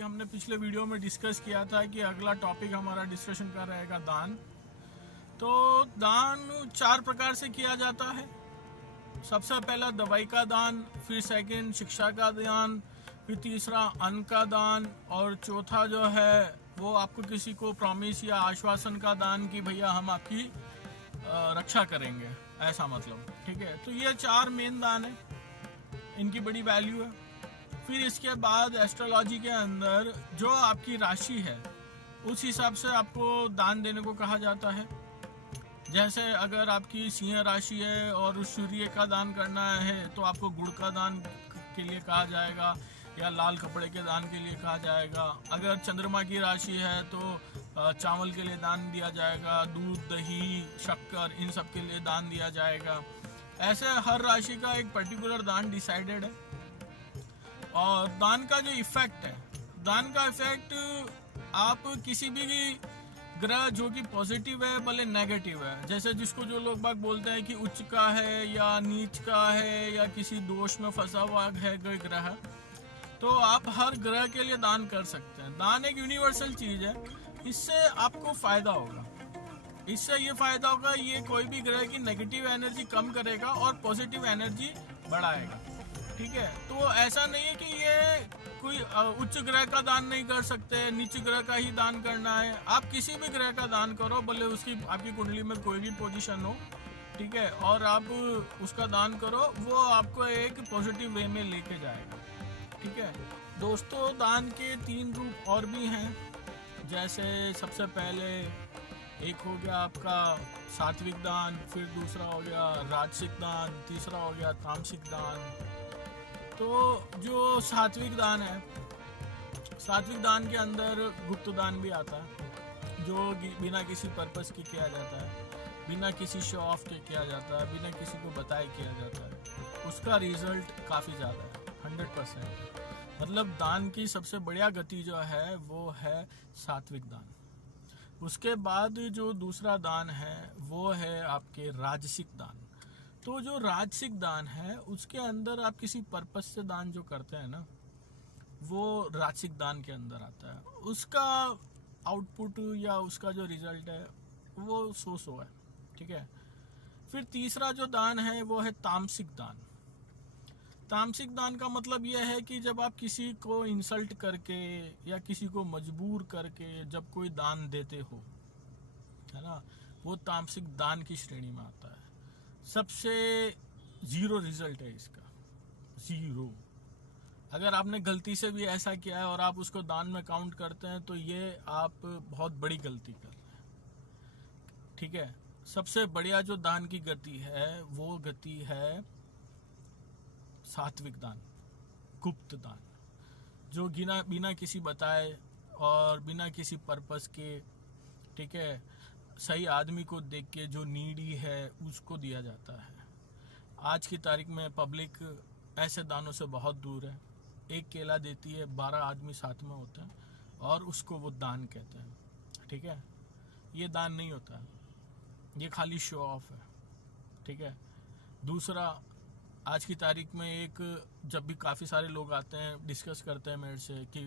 हमने पिछले वीडियो में डिस्कस किया था कि अगला टॉपिक हमारा डिस्कशन का रहेगा दान। तो दान 4 प्रकार से किया जाता है। सबसे पहला दवाई का दान, फिर सेकंड शिक्षा का दान, फिर तीसरा अन्न का दान, और चौथा जो है वो आपको किसी को प्रॉमिस या आश्वासन का दान कि भैया हम आपकी रक्षा करेंगे, ऐसा मतलब। ठीक है, तो ये 4 मेन दान है, इनकी बड़ी वैल्यू है। फिर इसके बाद एस्ट्रोलॉजी के अंदर जो आपकी राशि है उस हिसाब से आपको दान देने को कहा जाता है। जैसे अगर आपकी सिंह राशि है और सूर्य का दान करना है तो आपको गुड़ का दान के लिए कहा जाएगा या लाल कपड़े के दान के लिए कहा जाएगा। अगर चंद्रमा की राशि है तो चावल के लिए दान दिया जाएगा, दूध, दही, शक्कर, इन सब के लिए दान दिया जाएगा। ऐसे हर राशि का एक पर्टिकुलर दान डिसाइडेड है। और दान का जो इफेक्ट है, दान का इफेक्ट आप किसी भी ग्रह जो कि पॉजिटिव है भले नेगेटिव है, जैसे जिसको जो लोग बाग बोलते हैं कि उच्च का है या नीच का है या किसी दोष में फंसा हुआ है कोई ग्रह, तो आप हर ग्रह के लिए दान कर सकते हैं। दान एक यूनिवर्सल चीज है, इससे आपको फायदा होगा। इससे ये फायदा होगा, ये कोई भी ग्रह की नेगेटिव एनर्जी कम करेगा और पॉजिटिव एनर्जी बढ़ाएगा। ठीक है, तो ऐसा नहीं है कि ये कोई उच्च ग्रह का दान नहीं कर सकते, नीच ग्रह का ही दान करना है। आप किसी भी ग्रह का दान करो, भले उसकी आपकी कुंडली में कोई भी पोजीशन हो, ठीक है, और आप उसका दान करो, वो आपको एक पॉजिटिव वे में लेके जाएगा। ठीक है दोस्तों, दान के 3 रूप और भी हैं। जैसे सबसे पहले एक हो गया आपका सात्विक दान, फिर दूसरा हो गया राजसिक दान, तीसरा हो गया तामसिक दान। तो जो सात्विक दान है, सात्विक दान के अंदर गुप्त दान भी आता है, जो बिना किसी पर्पस के किया जाता है, बिना किसी शो ऑफ के किया जाता है, बिना किसी को बताए किया जाता है। उसका रिजल्ट काफ़ी ज़्यादा है, 100%। मतलब दान की सबसे बढ़िया गति जो है वो है सात्विक दान। उसके बाद जो दूसरा दान है वो है आपके राजसिक दान। तो जो राजसिक दान है उसके अंदर आप किसी पर्पस से दान जो करते हैं ना, वो राजसिक दान के अंदर आता है। उसका आउटपुट या उसका जो रिजल्ट है वो सो है। ठीक है, फिर तीसरा जो दान है वो है तामसिक दान। तामसिक दान का मतलब यह है कि जब आप किसी को इंसल्ट करके या किसी को मजबूर करके जब कोई दान देते हो, है ना, वो तामसिक दान की श्रेणी में आता है। सबसे 0 रिजल्ट है इसका, 0। अगर आपने गलती से भी ऐसा किया है और आप उसको दान में काउंट करते हैं तो ये आप बहुत बड़ी गलती कर रहे हैं। ठीक है, सबसे बढ़िया जो दान की गति है वो गति है सात्विक दान, गुप्त दान, जो बिना किसी बताए और बिना किसी पर्पस के, ठीक है, सही आदमी को देख के जो नीडी है उसको दिया जाता है। आज की तारीख में पब्लिक ऐसे दानों से बहुत दूर है। एक केला देती है, 12 आदमी साथ में होते हैं और उसको वो दान कहते हैं। ठीक है, ये दान नहीं होता है, ये खाली शो ऑफ है। ठीक है, दूसरा, आज की तारीख में एक जब भी काफ़ी सारे लोग आते हैं डिस्कस करते हैं मेरे से कि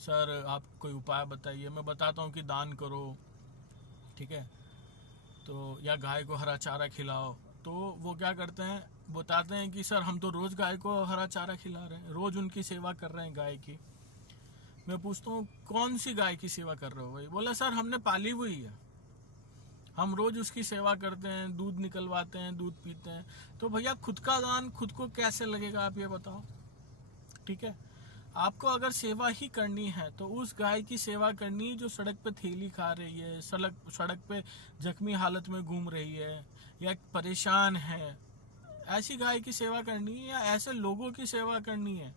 सर आप कोई उपाय बताइए, मैं बताता हूँ कि दान करो, ठीक है, तो या गाय को हरा चारा खिलाओ। तो वो क्या करते हैं, बताते हैं कि सर हम तो रोज़ गाय को हरा चारा खिला रहे हैं, रोज़ उनकी सेवा कर रहे हैं गाय की। मैं पूछता हूँ कौन सी गाय की सेवा कर रहे हो भाई? बोला सर हमने पाली हुई है, हम रोज उसकी सेवा करते हैं, दूध निकलवाते हैं, दूध पीते हैं। तो भैया खुद का दान खुद को कैसे लगेगा, आप ये बताओ। ठीक है, आपको अगर सेवा ही करनी है तो उस गाय की सेवा करनी जो सड़क पे थैली खा रही है, सड़क पे जख्मी हालत में घूम रही है या परेशान है, ऐसी गाय की सेवा करनी है, या ऐसे लोगों की सेवा करनी है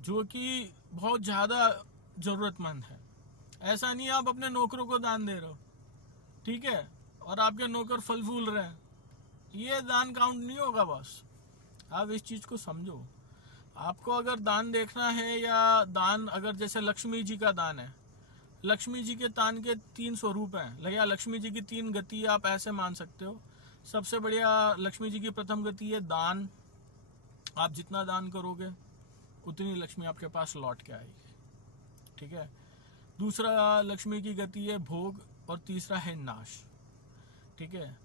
जो कि बहुत ज़्यादा ज़रूरतमंद है। ऐसा नहीं आप अपने नौकरों को दान दे रहे हो, ठीक है, और आपके नौकर फल फूल रहे हैं, ये दान काउंट नहीं होगा। बस आप इस चीज को समझो। आपको अगर दान देखना है, या दान अगर जैसे लक्ष्मी जी का दान है, लक्ष्मी जी के दान के 3 स्वरूप हैं, या लक्ष्मी जी की 3 गति आप ऐसे मान सकते हो। सबसे बढ़िया लक्ष्मी जी की प्रथम गति है दान। आप जितना दान करोगे उतनी लक्ष्मी आपके पास लौट के आएगी। ठीक है। दूसरा लक्ष्मी की गति है भोग और तीसरा है नाश, ठीक है।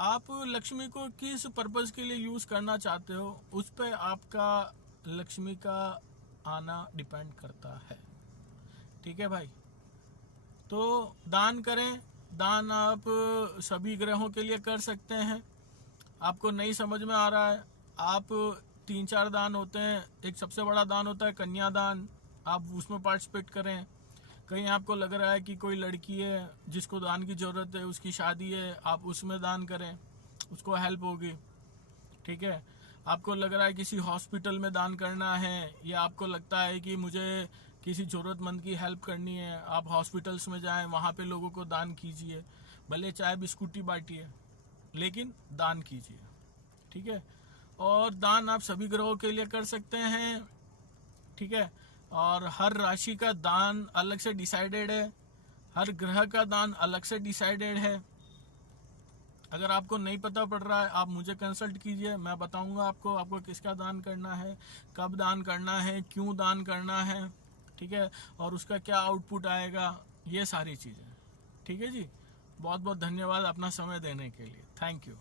आप लक्ष्मी को किस पर्पस के लिए यूज करना चाहते हो उस पर आपका लक्ष्मी का आना डिपेंड करता है, ठीक है भाई। तो दान करें, दान आप सभी ग्रहों के लिए कर सकते हैं। आपको नहीं समझ में आ रहा है, आप 3-4 दान होते हैं। एक सबसे बड़ा दान होता है कन्यादान, आप उसमें पार्टिसिपेट करें। कहीं आपको लग रहा है कि कोई लड़की है जिसको दान की ज़रूरत है, उसकी शादी है, आप उसमें दान करें, उसको हेल्प होगी, ठीक है। आपको लग रहा है किसी हॉस्पिटल में दान करना है, या आपको लगता है कि मुझे किसी ज़रूरतमंद की हेल्प करनी है, आप हॉस्पिटल्स में जाएं, वहाँ पे लोगों को दान कीजिए, भले चाय बिस्कुटी बांटिए, लेकिन दान कीजिए, ठीक है। और दान आप सभी ग्रहों के लिए कर सकते हैं, ठीक है। और हर राशि का दान अलग से डिसाइडेड है, हर ग्रह का दान अलग से डिसाइडेड है। अगर आपको नहीं पता पड़ रहा है, आप मुझे कंसल्ट कीजिए, मैं बताऊंगा आपको किसका दान करना है, कब दान करना है, क्यों दान करना है, ठीक है, और उसका क्या आउटपुट आएगा, ये सारी चीज़ें, ठीक है जी। बहुत बहुत धन्यवाद अपना समय देने के लिए, थैंक यू।